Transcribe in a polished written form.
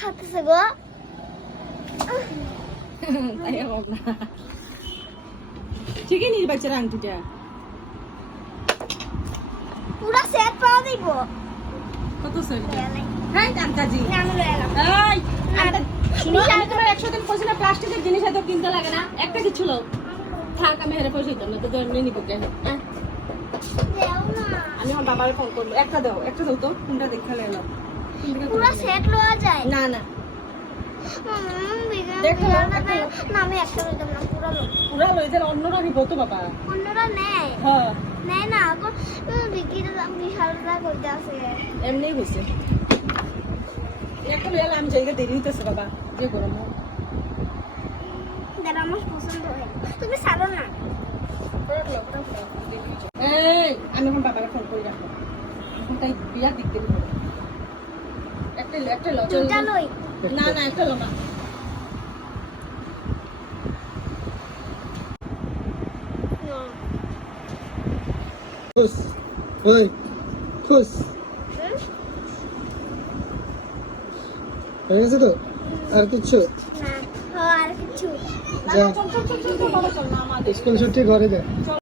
খাতেছে গো তাই হোক না ঠিকই নিয়ে বাচ্চারা আংটিটা পুরা সেট পাওয়া দিব কত সরি হ্যাঁ কানকাজি আমি লইলাম এই শুনো আমি তোমার 100 দিন কইছি না প্লাস্টিকের জিনিস এত কিনতে লাগে না একটা কিছু লো থাক আমি হেরে পয়সা দিতাম না তো এমনি নিব কে দেও না আমি আমার বাবারে ফোন করব একটা দাও তো কোনটা দেখে এলাম পুরা সেট লওয়া যায় না না বিগান দেখো, বিগান একটা না আমি একটা লইতাম না পুরা লই পুরা লই যার অন্যরা নিব তো বাবা অন্যরা নেয় হ্যাঁ নেয় না এখন বিক্রির দাম বিশালটা করতে আছে এমনিই হইছে একটা লই আমি জায়গা দেরি হইতেছে বাবা যে গরম যারা আমার পছন্দ হয় তুমি ছাড়ো না এই আমি এখন বাবাকে ফোন করে রাখবো এখন তাই বিয়া দিতে দিব একটা লো দুটা লই না না একটা লো না খুশ ওই খুশ হয়ে গেছে তো আর কিছু না আর কিছু যা চল বাবা চল না আমাদের স্কুল ছুটি ঘরে যা চল